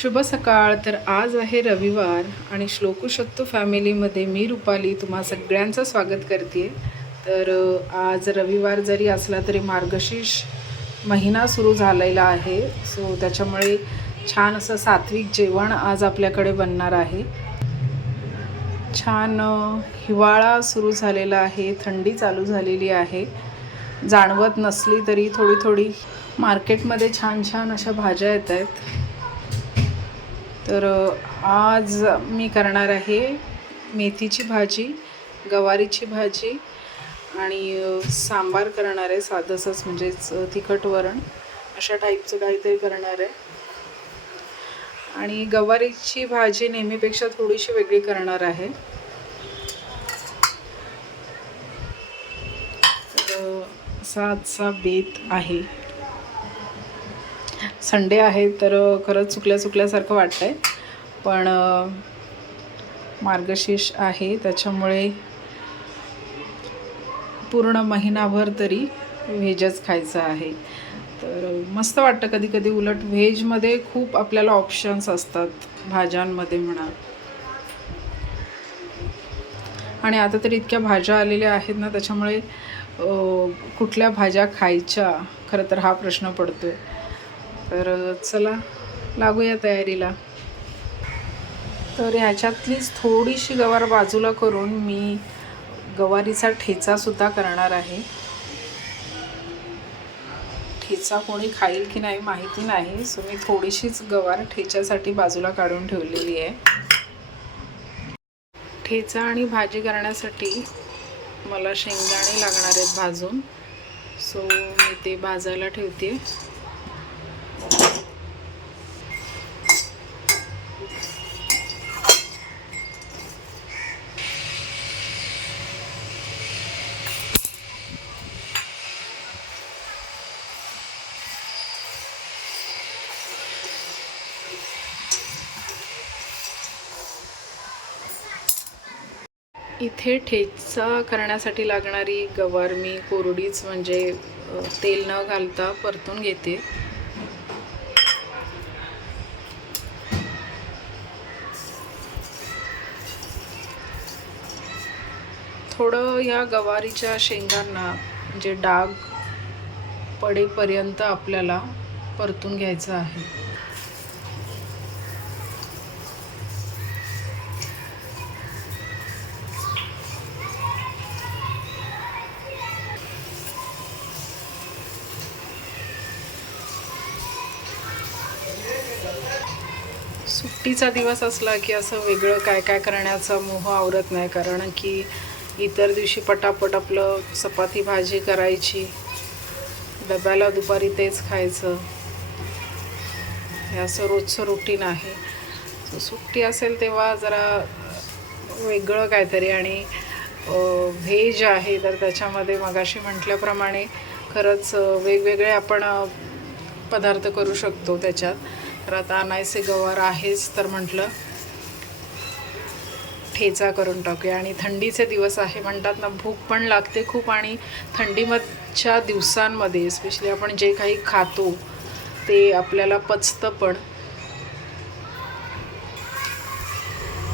शुभ सकाळ. तर आज आहे रविवार आणि श्लोकू शकतो फॅमिलीमध्ये मी रुपाली तुम्हा सगळ्यांचं स्वागत करते तर आज रविवार जरी असला तरी मार्गशीर्ष महिना सुरू झालेला आहे. सो त्याच्यामुळे छान असं सात्विक जेवण आज आपल्याकडे बनणार आहे. छान हिवाळा सुरू झालेला आहे थंडी चालू झालेली आहे. जाणवत नसली तरी थोडी थोडी मार्केटमध्ये छान छान अशा भाज्या येत आहेत तर आज मी करणार आहे मेथीची भाजी गवारीची भाजी आणि सांबार करणार आहे साधंसंच म्हणजेच तिखट वरण. अशा टाईपचं काहीतरी करणार आहे. आणि गवारीची भाजी नेहमीपेक्षा थोडीशी वेगळी करणार आहे. तर असा आजचा बेत आहे. संडे आहे तर खरंच चुकल्या चुकल्यासारखं वाटतंय. पण मार्गशीर्ष आहे त्याच्यामुळे पूर्ण महिनाभर तरी व्हेजच खायचं आहे. तर मस्त वाटतं कधी कधी उलट व्हेजमध्ये खूप आपल्याला ऑप्शन्स असतात भाज्यांमध्ये म्हणा. आणि आता तर इतक्या भाज्या आलेल्या आहेत ना त्याच्यामुळे कुठल्या भाज्या खायच्या खरं तर हा प्रश्न पडतो आहे तर चला लागूया तयारीला. तर ह्याच्यातलीच थोडीशी गवार बाजूला करून मी गवारीचा ठेचासुद्धा करणार आहे. ठेचा कोणी खाईल की नाही माहिती नाही सो मी थोडीशीच गवार ठेच्यासाठी बाजूला काढून ठेवलेली आहे. ठेचा आणि भाजी करण्यासाठी मला शेंगदाणे लागणार आहेत भाजून सो मी ते भाजायला ठेवते. इथे ठेचा करण्यासाठी लागणारी गवार मी कोरडीच म्हणजे तेल न घालता परतून घेते. या गवारीच्या शेंगांना म्हणजे डाग पडेपर्यंत आपल्याला परतून घ्यायचं आहे. सुट्टीचा दिवस असला की असं वेगळं काय काय करण्याचा मोह आवरत नाही कारण की इतर दिवशी पटापट आपलं चपाती भाजी करायची. डब्याला दुपारी तेच खायचं. हे असं रोजचं रुटीन आहे. सुट्टी असेल तेव्हा जरा वेगळं काहीतरी आणि व्हेज आहे तर त्याच्यामध्ये मगाशी म्हटल्याप्रमाणे खरंच वेगवेगळे आपण पदार्थ करू शकतो त्याच्यात. तर आता आणायचे गवार आहेच तर म्हटलं ठेचा करून टाकूया. आणि थंडीचे दिवस आहे म्हणतात ना भूक पण लागते खूप आणि थंडीमधच्या दिवसांमध्ये स्पेशली आपण जे काही खातो ते आपल्याला पचतं पण.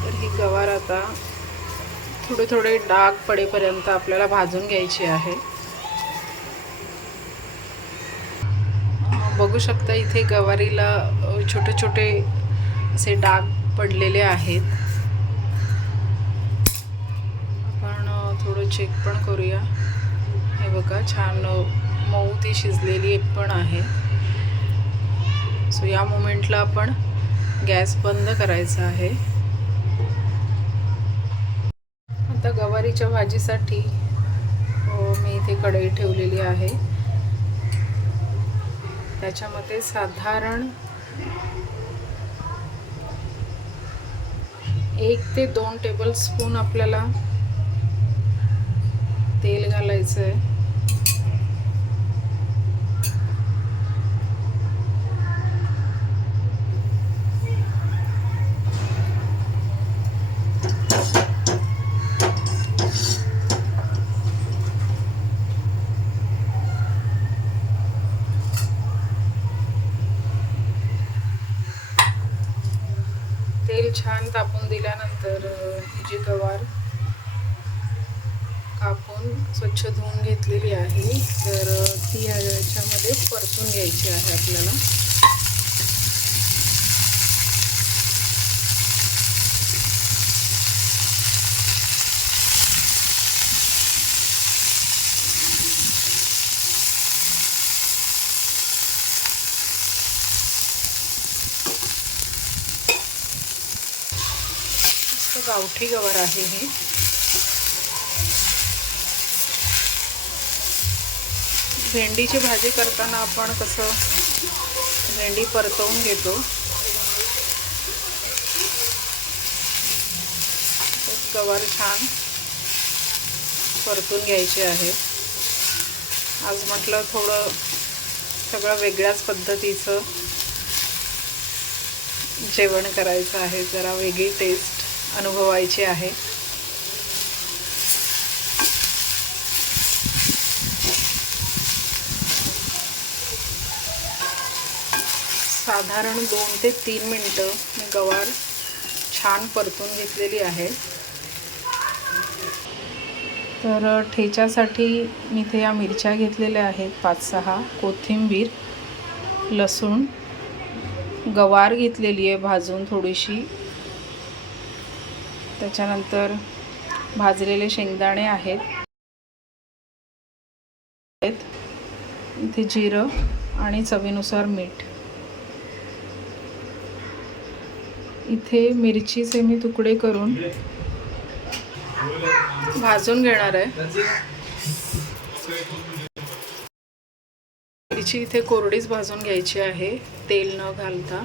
तर ही गवार आता थोडे थोडे डाग पडेपर्यंत आपल्याला भाजून घ्यायची आहे. बघू शकता इथे गवारीला छोटे छोटे असे डाग पडलेले आहेत आपण अ, थोडं चेक पण करूया. हे बघा छान मऊ ती शिजलेली पण आहे. सो या मोमेंटला आपण गॅस बंद करायचा आहे. आता गवारीच्या भाजीसाठी मी इथे कढई ठेवलेली आहे. त्याच्यामध्ये साधारण एक ते दोन टेबल स्पून आपल्याला तेल घालायचं आहे तेल छान तापून दिल्यानंतर जी गवार आपण स्वच्छ धुवून घेतलेली आहे तर ती याच्यामध्ये परतून घ्यायची आहे आपल्याला. गावठी गवार आहे हे. भेंडीची भाजी करताना आपण कसं भेंडी परतवून घेतो. गवार छान परतून घ्यायचे आहे. आज म्हटलं थोडं सगळं वेगळ्याच पद्धतीचं जेवण करायचं आहे. जरा वेगळी टेस्ट अनुभवायची आहे. साधारण दोन ते तीन मिनटं मी गवार छान परतून घेतलेली आहे. तर ठेच्यासाठी मी इथे या मिरच्या घेतलेल्या आहेत पाच सहा. कोथिंबीर लसूण गवार घेतलेली आहे भाजून थोडीशी. त्याच्यानंतर भाजलेले शेंगदाणे आहेत. इथे जिरं आणि चवीनुसार मीठ. इथे मिरचीचे मी तुकडे करून भाजून घेणार आहे. मिरची इथे कोरडीच भाजून घ्यायची आहे. तेल न घालता.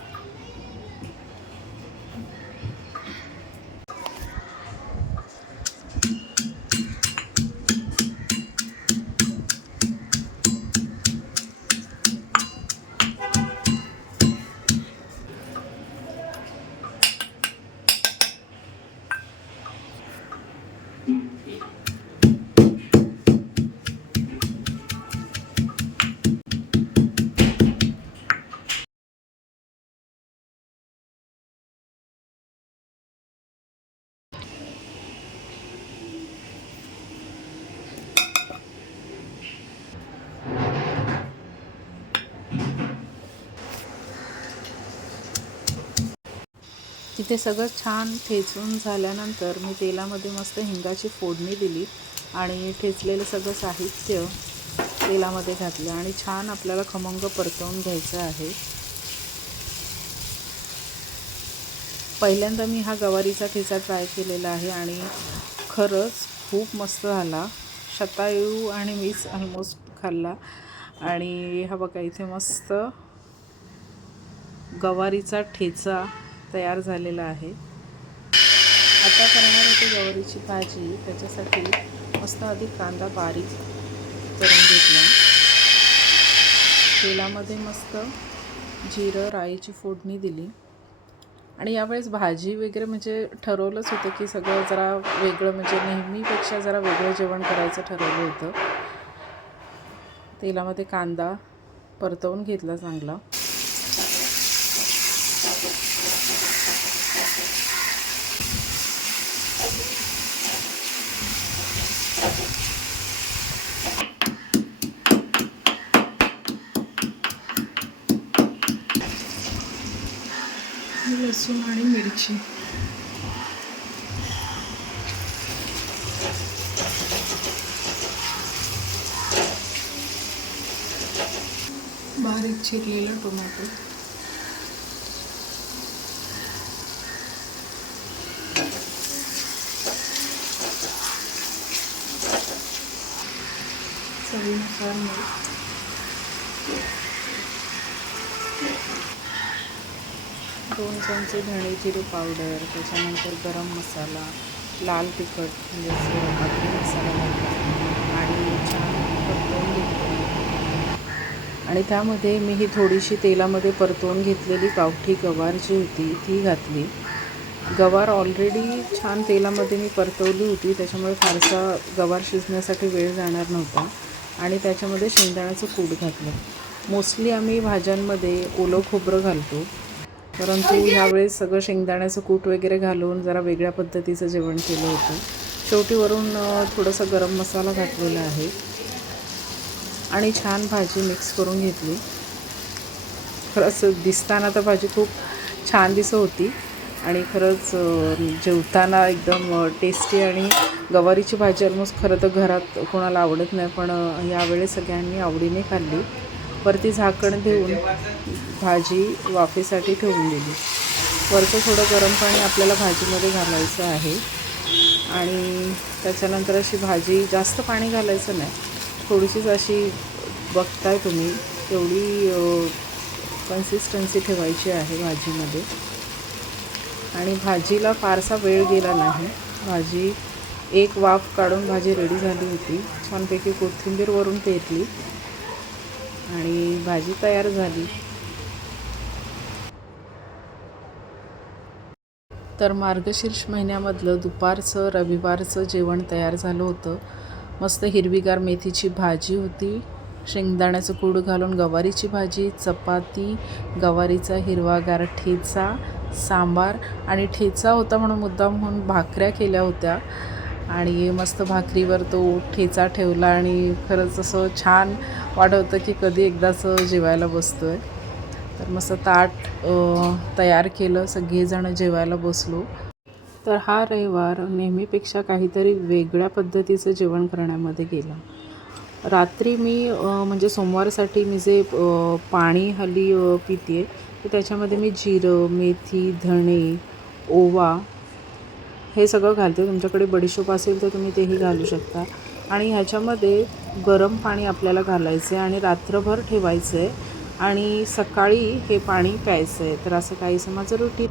तिथे सगळं छान ठेचून झाल्यानंतर मी तेलामध्ये मस्त हिंगाची फोडणी दिली आणि ठेचलेलं सगळं साहित्य तेलामध्ये घातलं आणि छान आपल्याला खमंग परतवून घ्यायचं आहे. पहिल्यांदा मी हा गवारीचा ठेचा ट्राय केलेला आहे आणि खरंच खूप मस्त झाला. शतायू आणि मीच ऑलमोस्ट खाल्ला. आणि हा बघा इथे मस्त गवारीचा ठेचा तयार झालेला आहे. आता करणार होती गवारीची भाजी. त्याच्यासाठी मस्त आधी कांदा बारीक करून घेतला. तेलामध्ये मस्त जिरं राईची फोडणी दिली. आणि यावेळेस भाजी वगैरे म्हणजे ठरवलंच होतं की सगळं जरा वेगळं म्हणजे नेहमीपेक्षा जरा वेगळं जेवण करायचं ठरवलं होतं. तेलामध्ये कांदा परतवून घेतला चांगला. लसूण आणि मिरची. बारीक चिरलेला टोमॅटो. चवीनुसार मीठ. दोन चमचे धणे जिरे पावडर त्याच्यानंतर गरम मसाला लाल तिखट म्हणजे काकडी मसाला आणि छान परतवून घेतली. आणि त्यामध्ये मी ही थोडीशी तेलामध्ये परतवून घेतलेली गावठी गवार जी होती ती घातली. गवार ऑलरेडी छान तेलामध्ये मी परतवली होती त्याच्यामुळे फारसा गवार शिजण्यासाठी वेळ जाणार नव्हता. आणि त्याच्यामध्ये शेंगदाण्याचं कूट घातलं. मोस्टली आम्ही भाज्यांमध्ये ओलं खोबरं घालतो. परंतु ह्यावेळेस सगळं शेंगदाण्याचं कूट वगैरे घालून जरा वेगळ्या पद्धतीचं जेवण केलं होतं. शेवटी वरून अं, थोडासा गरम मसाला घातलेला आहे. आणि छान भाजी मिक्स करून घेतली. खरंच दिसताना तर भाजी खूप छान दिसत होती. आणि खरंच जेवताना एकदम टेस्टी आणि गवारीची भाजी ऑलमोस्ट खरं तर घरात कोणाला आवडत नाही पण यावेळेस सगळ्यांनी आवडीने खाल्ली. वरती झाकण देऊन भाजी वाफेसाठी ठेवून दिली. वरचं थोडं गरम पाणी आपल्याला भाजीमध्ये घालायचं आहे. आणि त्याच्यानंतर अशी भाजी जास्त पाणी घालायचं नाही. थोडीशीच अशी बघताय तुम्ही तेवढी कन्सिस्टन्सी ठेवायची आहे भाजीमध्ये. आणि भाजीला फारसा वेळ गेला नाही. भाजी एक वाफ काढून भाजी रेडी झाली होती. छानपैकी कोथिंबीर वरून पेरली. आणि भाजी तयार झाली. तर मार्गशीर्ष महिन्यामधलं दुपारचं रविवारचं जेवण तयार झालं होतं. मस्त हिरवीगार मेथीची भाजी होती. शेंगदाण्याचं कूड घालून गवारीची भाजी चपाती गवारीचा हिरवागार ठेचा सांबार आणि ठेचा होता म्हणून मुद्दाम म्हणून भाकऱ्या केल्या होत्या. आणि मस्त भाकरीवर तो ठेचा ठेवला आणि खरंच असं छान वाढवतं की कधी एकदाच जेवायला बसतो आहे तर मस्त ताट तयार केलं सगळेजण जेवायला बसलो. तर हा रविवार नेहमीपेक्षा काहीतरी वेगळ्या पद्धतीचं जेवण करण्यामध्ये गेला. रात्री मी म्हणजे सोमवारसाठी मी जे पाणी हल्ली पिते तर त्याच्यामध्ये मी जिरं मेथी धणे ओवा हे सगळं घालते. तुमच्याकडे बडीशोप असेल तर तुम्ही तेही घालू शकता. आणि ह्याच्यामध्ये गरम पाणी आपल्याला घालायचं आहे आणि रात्रभर ठेवायचं आहे आणि सकाळी हे पाणी प्यायचं आहे तर असं काही माझं रुटीन